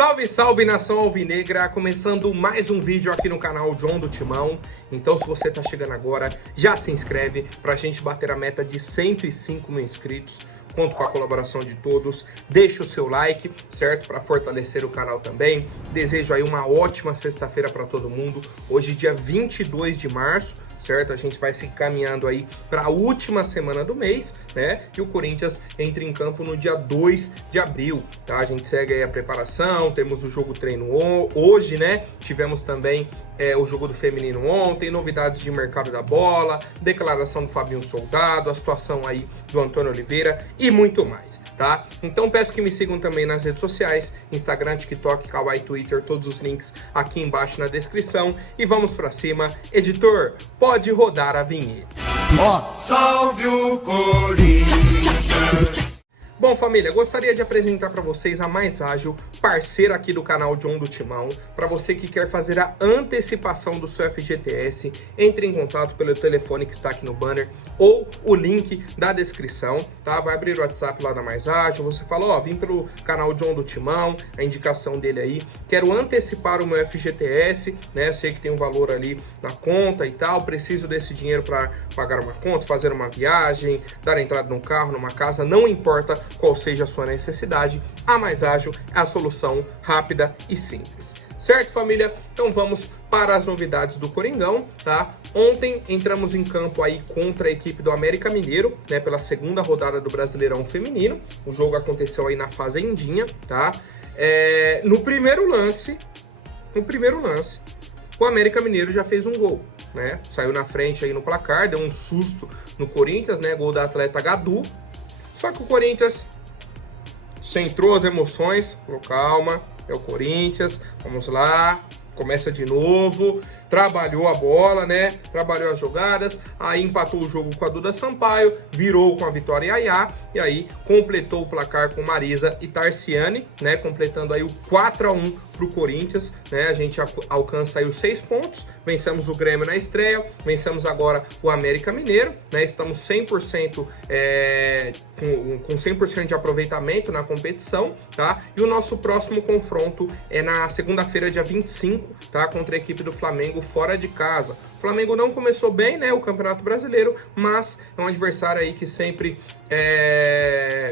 Salve, salve, nação alvinegra, começando mais um vídeo aqui no canal John do Timão. Então, se você tá chegando agora, já se inscreve pra gente bater a meta de 105 mil inscritos. Conto com a colaboração de todos, deixa o seu like, certo? Para fortalecer o canal também. Desejo aí uma ótima sexta-feira para todo mundo. Hoje, dia 22 de março, certo? A gente vai se encaminhando aí para a última semana do mês, né? E o Corinthians entra em campo no dia 2 de abril, tá? A gente segue aí a preparação, temos o jogo treino hoje, né? Tivemos também o jogo do feminino ontem, novidades de mercado da bola, declaração do Fabinho Soldado, a situação aí do Antônio Oliveira e muito mais, tá? Então peço que me sigam também nas redes sociais, Instagram, TikTok, Kawaii, Twitter, todos os links aqui embaixo na descrição. E vamos pra cima. Editor, pode rodar a vinheta. Salve o Corinthians! Bom, família, gostaria de apresentar para vocês a Mais Ágil, parceira aqui do canal John do Timão. Para você que quer fazer a antecipação do seu FGTS, entre em contato pelo telefone que está aqui no banner ou o link da descrição, tá? Vai abrir o WhatsApp lá da Mais Ágil, você fala, ó, vim pelo canal John do Timão, a indicação dele aí, quero antecipar o meu FGTS, né? Eu sei que tem um valor ali na conta e tal, preciso desse dinheiro para pagar uma conta, fazer uma viagem, dar entrada num carro, numa casa, não importa qual seja a sua necessidade, a Mais Ágil é a solução rápida e simples. Certo, família? Então vamos para as novidades do Coringão, tá? Ontem entramos em campo aí contra a equipe do América Mineiro, né? Pela segunda rodada do Brasileirão Feminino. O jogo aconteceu aí na Fazendinha, tá? No primeiro lance, o América Mineiro já fez um gol, né? Saiu na frente aí no placar, deu um susto no Corinthians, né? Gol da atleta Gadu. Só que o Corinthians centrou as emoções, falou, calma, é o Corinthians, vamos lá, começa de novo, trabalhou a bola, né, trabalhou as jogadas, aí empatou o jogo com a Duda Sampaio, virou com a Vitória Yaya, e aí completou o placar com Marisa e Tarciane, né, completando aí o 4-1 pro Corinthians, né, a gente alcança aí os 6 pontos, vencemos o Grêmio na estreia, vencemos agora o América Mineiro, né, estamos 100%, com 100% de aproveitamento na competição, tá, e o nosso próximo confronto é na segunda-feira, dia 25, tá, contra a equipe do Flamengo fora de casa. O Flamengo não começou bem, né, o Campeonato Brasileiro, mas é um adversário aí que sempre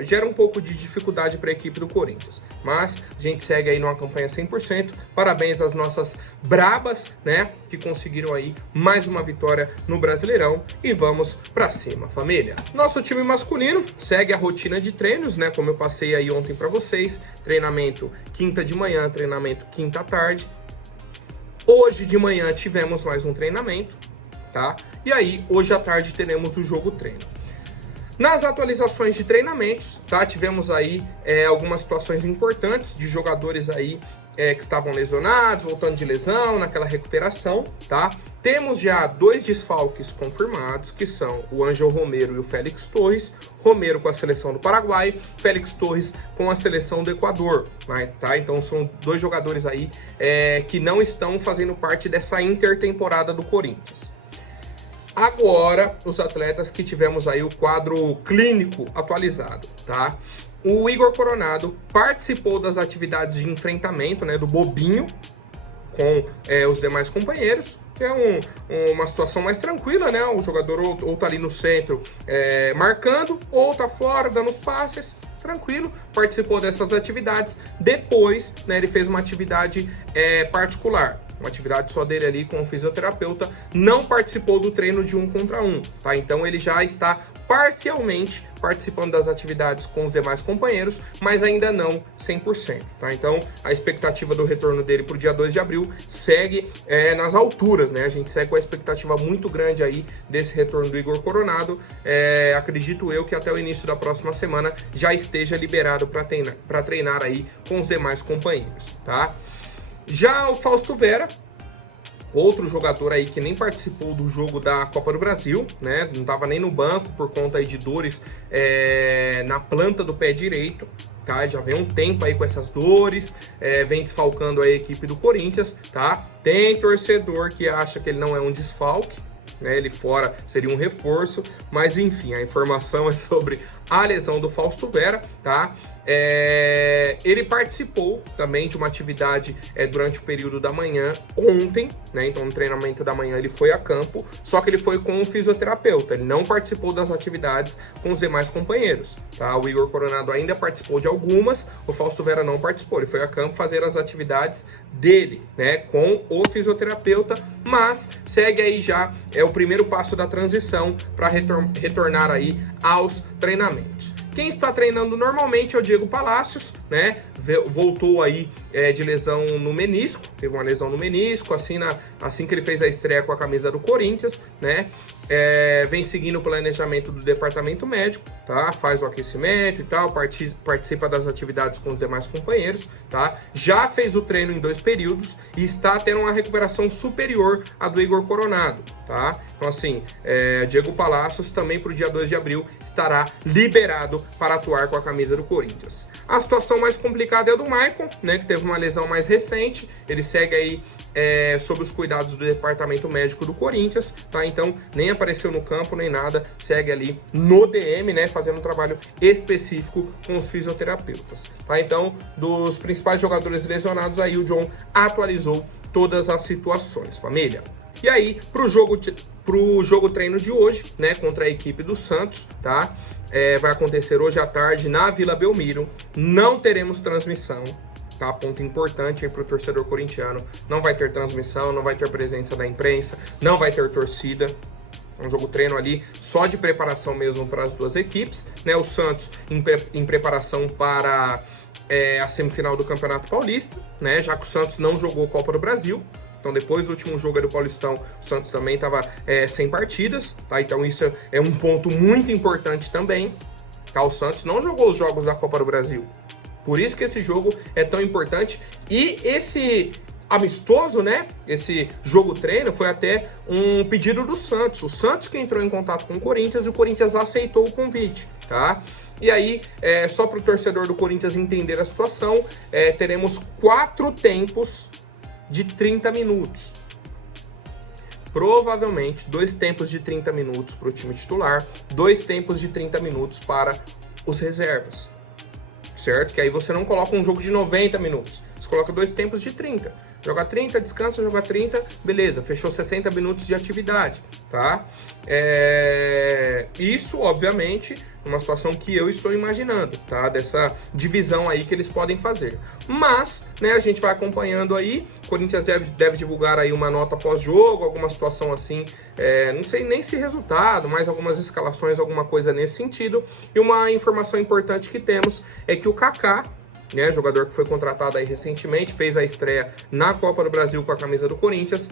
gera um pouco de dificuldade para a equipe do Corinthians. Mas a gente segue aí numa campanha 100%. Parabéns às nossas brabas, né, que conseguiram aí mais uma vitória no Brasileirão. E vamos para cima, família. Nosso time masculino segue a rotina de treinos, né, como eu passei aí ontem para vocês. Treinamento quinta de manhã, treinamento quinta à tarde. Hoje de manhã tivemos mais um treinamento, tá? E aí, hoje à tarde teremos o jogo treino. Nas atualizações de treinamentos, tá? Tivemos aí algumas situações importantes de jogadores aí que estavam lesionados, voltando de lesão, naquela recuperação, tá? Temos já 2 desfalques confirmados, que são o Ângel Romero e o Félix Torres. Romero com a seleção do Paraguai, Félix Torres com a seleção do Equador, tá? Então são 2 jogadores aí que não estão fazendo parte dessa intertemporada do Corinthians. Agora, os atletas que tivemos aí o quadro clínico atualizado, tá? O Igor Coronado participou das atividades de enfrentamento, né, do Bobinho com os demais companheiros. É uma situação mais tranquila, né? O jogador ou tá ali no centro marcando, ou tá fora, dando os passes, tranquilo. Participou dessas atividades. Depois, né, ele fez uma atividade particular. Uma atividade só dele ali com o fisioterapeuta, não participou do treino de 1 contra 1, tá? Então ele já está parcialmente participando das atividades com os demais companheiros, mas ainda não 100%, tá? Então a expectativa do retorno dele para o dia 2 de abril segue nas alturas, né? A gente segue com a expectativa muito grande aí desse retorno do Igor Coronado. Acredito eu que até o início da próxima semana já esteja liberado para treinar aí com os demais companheiros, tá? Já o Fausto Vera, outro jogador aí que nem participou do jogo da Copa do Brasil, né? Não estava nem no banco por conta aí de dores na planta do pé direito, tá? Já vem um tempo aí com essas dores, vem desfalcando a equipe do Corinthians, tá? Tem torcedor que acha que ele não é um desfalque, né? Ele fora seria um reforço, mas enfim, a informação é sobre a lesão do Fausto Vera, tá? Ele participou também de uma atividade durante o período da manhã ontem, né? Então no treinamento da manhã ele foi a campo, só que ele foi com um fisioterapeuta, ele não participou das atividades com os demais companheiros, tá? O Igor Coronado ainda participou de algumas, o Fausto Vera não participou, ele foi a campo fazer as atividades dele, né? Com o fisioterapeuta, mas segue aí já o primeiro passo da transição para retornar aí aos treinamentos. Quem está treinando normalmente é o Diego Palacios, né? Voltou aí de lesão no menisco, teve uma lesão no menisco, assim que ele fez a estreia com a camisa do Corinthians, né? Vem seguindo o planejamento do departamento médico, tá? Faz o aquecimento e tal, participa das atividades com os demais companheiros, tá? Já fez o treino em 2 períodos e está tendo uma recuperação superior à do Igor Coronado, tá? Então assim, Diego Palacios também para o dia 2 de abril estará liberado para atuar com a camisa do Corinthians. A situação mais complicada é a do Maicon, né, que teve uma lesão mais recente, ele segue aí sob os cuidados do departamento médico do Corinthians, tá? Então nem apareceu no campo nem nada, segue ali no DM, né, fazendo um trabalho específico com os fisioterapeutas, tá? Então, dos principais jogadores lesionados aí, o John atualizou todas as situações, família. E aí, pro jogo treino de hoje, né, contra a equipe do Santos, tá? Vai acontecer hoje à tarde na Vila Belmiro, não teremos transmissão, tá? Ponto importante aí pro torcedor corintiano, não vai ter transmissão, não vai ter presença da imprensa, não vai ter torcida. É um jogo treino ali só de preparação mesmo para as duas equipes, né? O Santos em preparação para a semifinal do Campeonato Paulista, né? Já que o Santos não jogou Copa do Brasil. Então, depois do último jogo do Paulistão, o Santos também estava sem partidas, tá? Então, isso é um ponto muito importante também, tá? O Santos não jogou os jogos da Copa do Brasil. Por isso que esse jogo é tão importante. E esse amistoso, né? Esse jogo treino foi até um pedido do Santos. O Santos que entrou em contato com o Corinthians e o Corinthians aceitou o convite, tá? E aí, só para o torcedor do Corinthians entender a situação, teremos 4 tempos de 30 minutos. Provavelmente 2 tempos de 30 minutos para o time titular, 2 tempos de 30 minutos para os reservas, certo? Que aí você não coloca um jogo de 90 minutos, você coloca 2 tempos de 30. Joga 30, descansa, joga 30, beleza, fechou 60 minutos de atividade, tá? Isso, obviamente, uma situação que eu estou imaginando, tá? Dessa divisão aí que eles podem fazer. Mas, né, a gente vai acompanhando aí, o Corinthians deve divulgar aí uma nota pós-jogo, alguma situação assim, não sei nem se resultado, mas algumas escalações, alguma coisa nesse sentido. E uma informação importante que temos é que o Kaká, né, jogador que foi contratado aí recentemente, fez a estreia na Copa do Brasil com a camisa do Corinthians,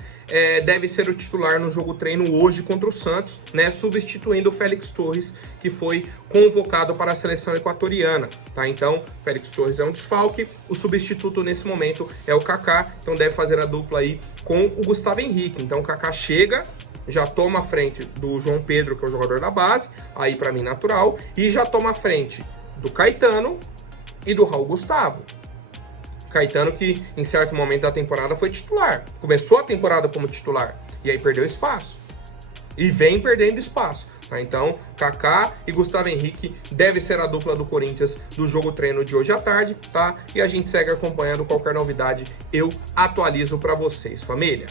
deve ser o titular no jogo treino hoje contra o Santos, né, substituindo o Félix Torres, que foi convocado para a seleção equatoriana, tá? Então, Félix Torres é um desfalque, o substituto nesse momento é o Kaká, então deve fazer a dupla aí com o Gustavo Henrique. Então o Kaká chega, já toma a frente do João Pedro, que é o jogador da base, aí para mim natural, e já toma a frente do Caetano e do Raul Gustavo. Caetano que em certo momento da temporada foi titular. Começou a temporada como titular e aí perdeu espaço. E vem perdendo espaço. Tá? Então, Kaká e Gustavo Henrique deve ser a dupla do Corinthians do jogo treino de hoje à tarde, tá? E a gente segue acompanhando qualquer novidade, eu atualizo para vocês, família.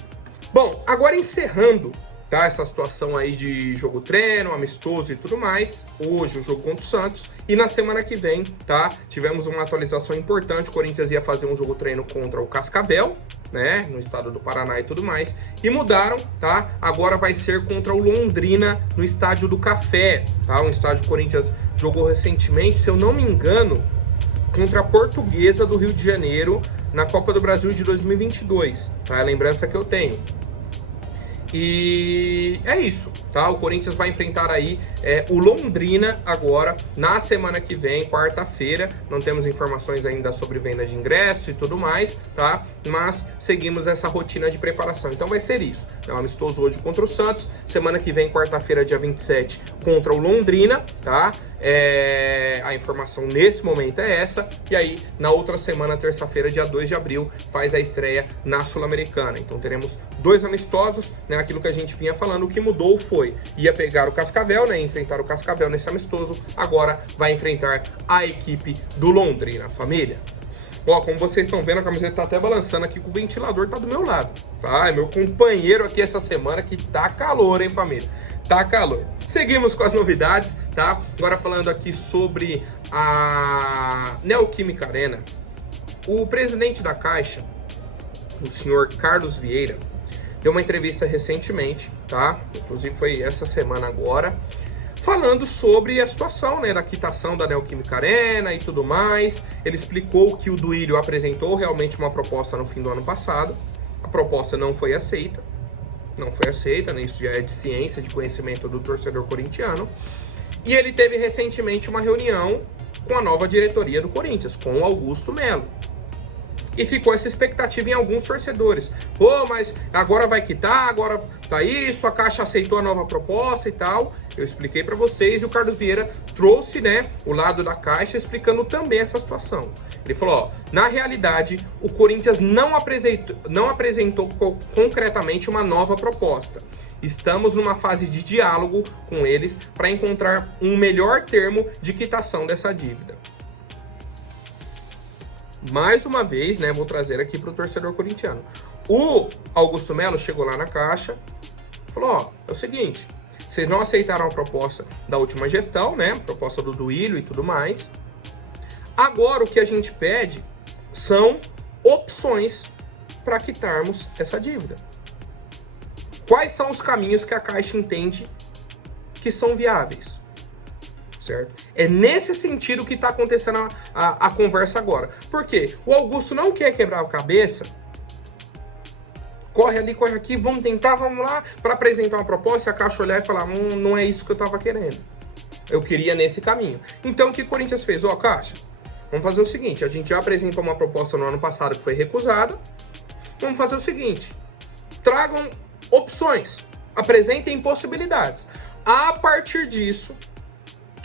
Bom, agora encerrando, tá, essa situação aí de jogo treino, amistoso e tudo mais, hoje o jogo contra o Santos, e na semana que vem, tá, tivemos uma atualização importante, o Corinthians ia fazer um jogo treino contra o Cascavel, né, no estado do Paraná e tudo mais, e mudaram, tá, agora vai ser contra o Londrina, no estádio do Café, tá, um estádio que o Corinthians jogou recentemente, se eu não me engano, contra a Portuguesa do Rio de Janeiro, na Copa do Brasil de 2022, tá, é a lembrança que eu tenho. E é isso, tá? O Corinthians vai enfrentar aí o Londrina agora, na semana que vem, quarta-feira. Não temos informações ainda sobre venda de ingressos e tudo mais, tá? Mas seguimos essa rotina de preparação. Então vai ser isso. É um amistoso hoje contra o Santos. Semana que vem, quarta-feira, dia 27, contra o Londrina, tá? A informação nesse momento é essa. E aí, na outra semana, terça-feira, dia 2 de abril, faz a estreia na Sul-Americana. Então teremos 2 amistosos, né? Aquilo que a gente vinha falando, o que mudou foi, ia pegar o Cascavel, né? Enfrentar o Cascavel nesse amistoso, agora vai enfrentar a equipe do Londrina, família. Ó, como vocês estão vendo, a camiseta tá até balançando aqui, que o ventilador tá do meu lado, tá? É meu companheiro aqui essa semana, que tá calor, hein, família? Tá calor. Seguimos com as novidades, tá? Agora falando aqui sobre a Neoquímica Arena. O presidente da Caixa, o senhor Carlos Vieira, deu uma entrevista recentemente, tá? Inclusive foi essa semana agora, falando sobre a situação, né, da quitação da Neoquímica Arena e tudo mais. Ele explicou que o Duílio apresentou realmente uma proposta no fim do ano passado. A proposta não foi aceita, né? Isso já é de ciência, de conhecimento do torcedor corintiano. E ele teve recentemente uma reunião com a nova diretoria do Corinthians, com o Augusto Melo. E ficou essa expectativa em alguns torcedores. Pô, mas agora vai quitar, agora tá isso, a Caixa aceitou a nova proposta e tal. Eu expliquei para vocês e o Carlos Vieira trouxe, né, o lado da Caixa, explicando também essa situação. Ele falou, ó, na realidade, o Corinthians não apresentou concretamente uma nova proposta. Estamos numa fase de diálogo com eles para encontrar um melhor termo de quitação dessa dívida. Mais uma vez, né, vou trazer aqui para o torcedor corintiano. O Augusto Melo chegou lá na Caixa, falou, ó, é o seguinte, vocês não aceitaram a proposta da última gestão, né, proposta do Duílio e tudo mais. Agora o que a gente pede são opções para quitarmos essa dívida. Quais são os caminhos que a Caixa entende que são viáveis? Certo? É nesse sentido que está acontecendo a conversa agora. Por quê? O Augusto não quer quebrar a cabeça. Corre ali, corre aqui, vamos tentar, vamos lá, para apresentar uma proposta, a Caixa olhar e falar, não é isso que eu estava querendo. Eu queria nesse caminho. Então, o que o Corinthians fez? Ó, Caixa, vamos fazer o seguinte, a gente já apresentou uma proposta no ano passado que foi recusada. Vamos fazer o seguinte, tragam opções, apresentem possibilidades. A partir disso,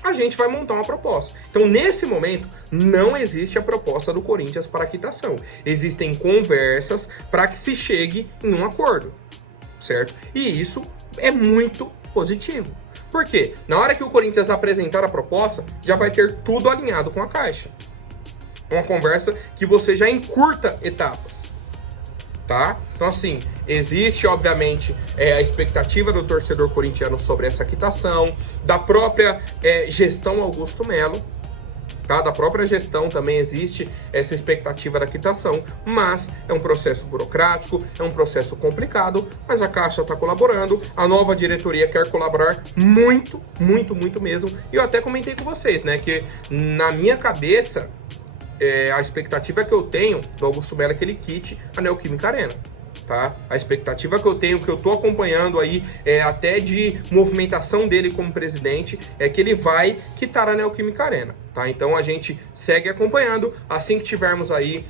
a gente vai montar uma proposta. Então, nesse momento, não existe a proposta do Corinthians para a quitação. Existem conversas para que se chegue em um acordo, certo? E isso é muito positivo. Por quê? Na hora que o Corinthians apresentar a proposta, já vai ter tudo alinhado com a Caixa. Uma conversa que você já encurta etapas. Tá? Então, assim, existe, obviamente, a expectativa do torcedor corintiano sobre essa quitação, da própria gestão Augusto Melo, tá? Da própria gestão também existe essa expectativa da quitação, mas é um processo burocrático, é um processo complicado, mas a Caixa está colaborando, a nova diretoria quer colaborar muito, muito, muito mesmo, e eu até comentei com vocês, né, que na minha cabeça, a expectativa que eu tenho do Augusto Melo é que ele quite a Neoquímica Arena, tá? A expectativa que eu tenho, que eu tô acompanhando aí, até de movimentação dele como presidente, é que ele vai quitar a Neoquímica Arena, tá? Então a gente segue acompanhando, assim que tivermos aí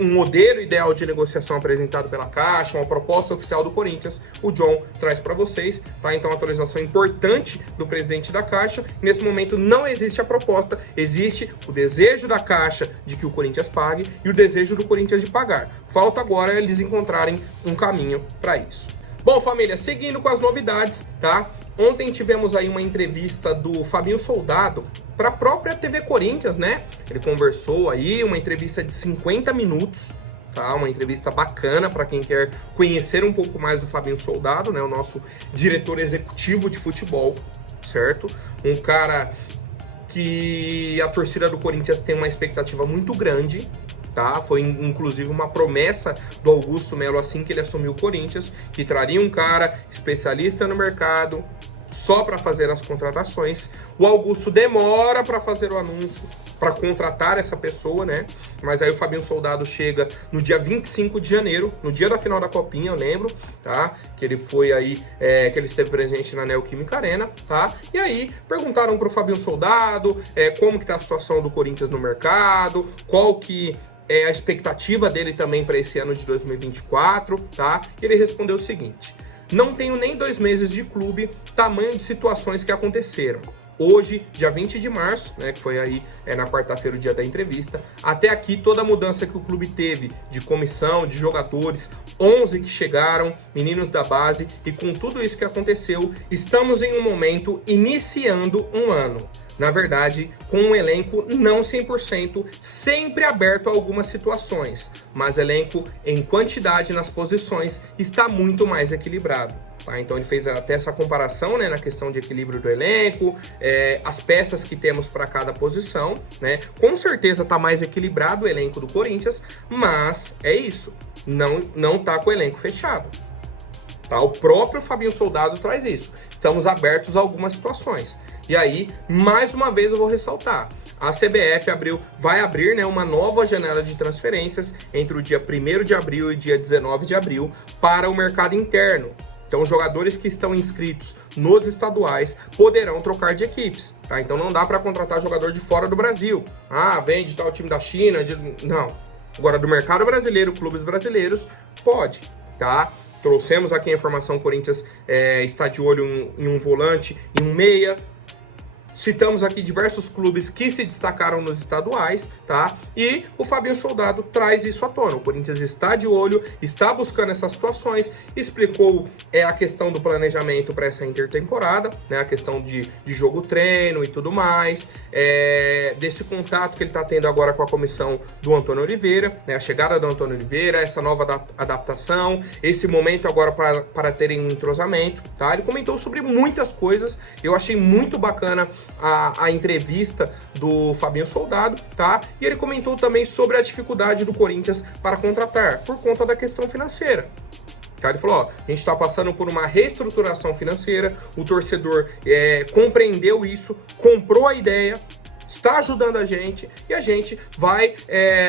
um modelo ideal de negociação apresentado pela Caixa, uma proposta oficial do Corinthians, o John traz para vocês, tá? Então, atualização importante do presidente da Caixa. Nesse momento não existe a proposta, existe o desejo da Caixa de que o Corinthians pague e o desejo do Corinthians de pagar. Falta agora eles encontrarem um caminho para isso. Bom, família, seguindo com as novidades, tá? Ontem tivemos aí uma entrevista do Fabinho Soldado para a própria TV Corinthians, né? Ele conversou aí, uma entrevista de 50 minutos, tá? Uma entrevista bacana para quem quer conhecer um pouco mais do Fabinho Soldado, né? O nosso diretor executivo de futebol, certo? Um cara que a torcida do Corinthians tem uma expectativa muito grande, tá? Foi inclusive uma promessa do Augusto Melo assim que ele assumiu o Corinthians, que traria um cara especialista no mercado só para fazer as contratações. O Augusto demora para fazer o anúncio, para contratar essa pessoa, né? Mas aí o Fabinho Soldado chega no dia 25 de janeiro, no dia da final da Copinha, eu lembro, tá? Que ele foi aí, que ele esteve presente na Neoquímica Arena, tá? E aí perguntaram pro Fabinho Soldado como que tá a situação do Corinthians no mercado, qual que é a expectativa dele também para esse ano de 2024, tá? E ele respondeu o seguinte: não tenho nem 2 meses de clube, tamanho de situações que aconteceram. hoje, dia 20 de março, né, que foi aí na quarta-feira o dia da entrevista, até aqui toda a mudança que o clube teve de comissão, de jogadores, 11 que chegaram, meninos da base, e com tudo isso que aconteceu, estamos em um momento iniciando um ano. Na verdade, com um elenco não 100%, sempre aberto a algumas situações, mas elenco em quantidade nas posições está muito mais equilibrado. Tá? Então ele fez até essa comparação, né, na questão de equilíbrio do elenco, as peças que temos para cada posição, né? Com certeza está mais equilibrado o elenco do Corinthians, mas é isso, não tá com o elenco fechado. Tá? O próprio Fabinho Soldado traz isso. Estamos abertos a algumas situações. E aí, mais uma vez eu vou ressaltar, a CBF vai abrir, né, uma nova janela de transferências entre o dia 1º de abril e dia 19 de abril para o mercado interno. Então, jogadores que estão inscritos nos estaduais poderão trocar de equipes. Tá? Então, não dá para contratar jogador de fora do Brasil. Ah, vem de tal time da China. Não. Agora, do mercado brasileiro, clubes brasileiros, pode. Tá? Trouxemos aqui a informação, o Corinthians está de olho em um volante e um meia. Citamos aqui diversos clubes que se destacaram nos estaduais, tá? E o Fabinho Soldado traz isso à tona. O Corinthians está de olho, está buscando essas situações, explicou a questão do planejamento para essa intertemporada, né? A questão de jogo-treino e tudo mais, desse contato que ele está tendo agora com a comissão do Antônio Oliveira, né? A chegada do Antônio Oliveira, essa nova adaptação, esse momento agora para terem um entrosamento, tá? Ele comentou sobre muitas coisas, eu achei muito bacana a entrevista do Fabinho Soldado, tá? E ele comentou também sobre a dificuldade do Corinthians para contratar, por conta da questão financeira. Tá? Ele falou, a gente está passando por uma reestruturação financeira, o torcedor compreendeu isso, comprou a ideia, está ajudando a gente e a gente vai,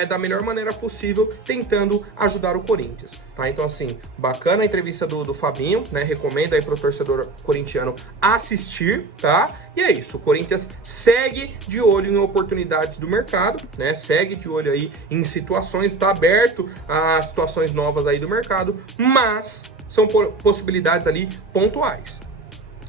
da melhor maneira possível, tentando ajudar o Corinthians. Tá? Então, assim, bacana a entrevista do Fabinho, né? Recomendo aí pro torcedor corintiano assistir, tá? E é isso, o Corinthians segue de olho em oportunidades do mercado, né? Segue de olho aí em situações, está aberto a situações novas aí do mercado, mas são possibilidades ali pontuais.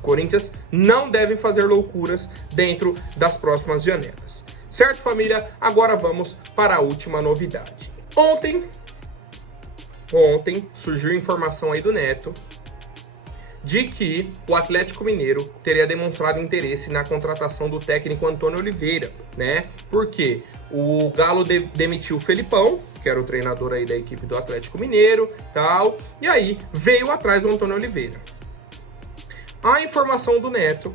Corinthians não deve fazer loucuras dentro das próximas janelas. Certo, família? Agora vamos para a última novidade. Ontem surgiu informação aí do Neto de que o Atlético Mineiro teria demonstrado interesse na contratação do técnico Antônio Oliveira, né? Porque o Galo demitiu o Felipão, que era o treinador aí da equipe do Atlético Mineiro, tal, e aí veio atrás do Antônio Oliveira. A informação do Neto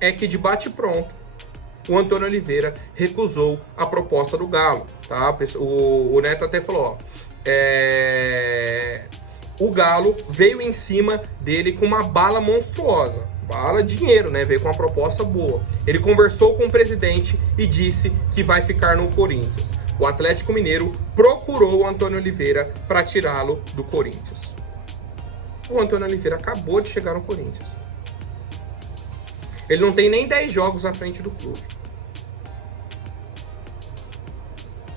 é que, de bate-pronto, o Antônio Oliveira recusou a proposta do Galo, tá? O Neto até falou, o Galo veio em cima dele com uma bala monstruosa, bala dinheiro, né? Veio com uma proposta boa. Ele conversou com o presidente e disse que vai ficar no Corinthians. O Atlético Mineiro procurou o Antônio Oliveira para tirá-lo do Corinthians. O Antônio Oliveira acabou de chegar no Corinthians. Ele não tem nem 10 jogos à frente do clube.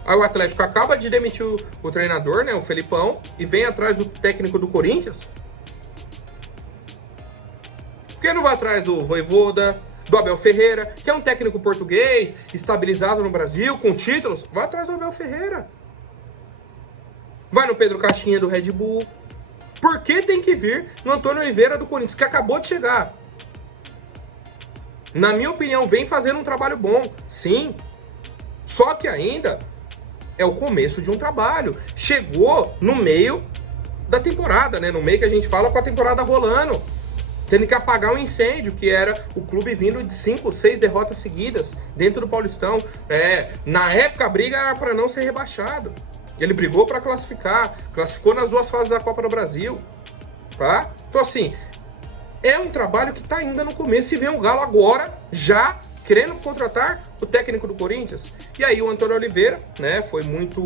Aí o Atlético acaba de demitir o treinador, né, o Felipão, e vem atrás do técnico do Corinthians. Por que não vai atrás do Vojvoda, do Abel Ferreira, que é um técnico português, estabilizado no Brasil, com títulos? Vai atrás do Abel Ferreira. Vai no Pedro Caixinha do Red Bull. Por que tem que vir no Antônio Oliveira do Corinthians, que acabou de chegar? Na minha opinião, vem fazendo um trabalho bom, sim. Só que ainda é o começo de um trabalho. Chegou no meio da temporada, né? No meio que a gente fala, com a temporada rolando. Tendo que apagar um incêndio, que era o clube vindo de 5, 6 derrotas seguidas dentro do Paulistão. Na época a briga era para não ser rebaixado. Ele brigou para classificar, classificou nas 2 fases da Copa do Brasil. Tá? Então assim, é um trabalho que está ainda no começo e vem o Galo agora, já querendo contratar o técnico do Corinthians. E aí o Antônio Oliveira, né, foi muito,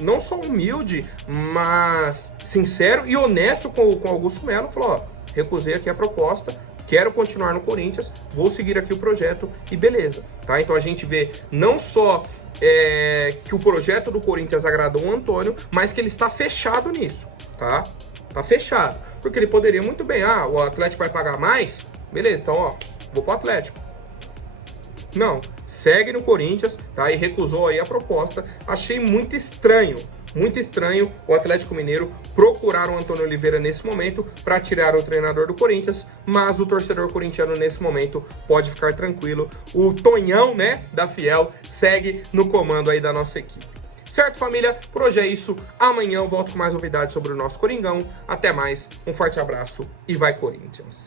não só humilde, mas sincero e honesto com o Augusto Melo. Falou, recusei aqui a proposta, quero continuar no Corinthians, vou seguir aqui o projeto e beleza. Tá? Então a gente vê não só que o projeto do Corinthians agradou o Antônio, mas que ele está fechado nisso, tá? Tá fechado. Porque ele poderia muito bem, o Atlético vai pagar mais, Beleza, então, ó, vou pro Atlético. Não, segue no Corinthians, tá? E recusou aí a proposta. Achei muito estranho o Atlético Mineiro procurar o Antônio Oliveira nesse momento para tirar o treinador do Corinthians, mas o torcedor corintiano nesse momento pode ficar tranquilo. O Tonhão, né, da Fiel, segue no comando aí da nossa equipe. Certo, família? Por hoje é isso. Amanhã eu volto com mais novidades sobre o nosso Coringão. Até mais, um forte abraço e vai Corinthians!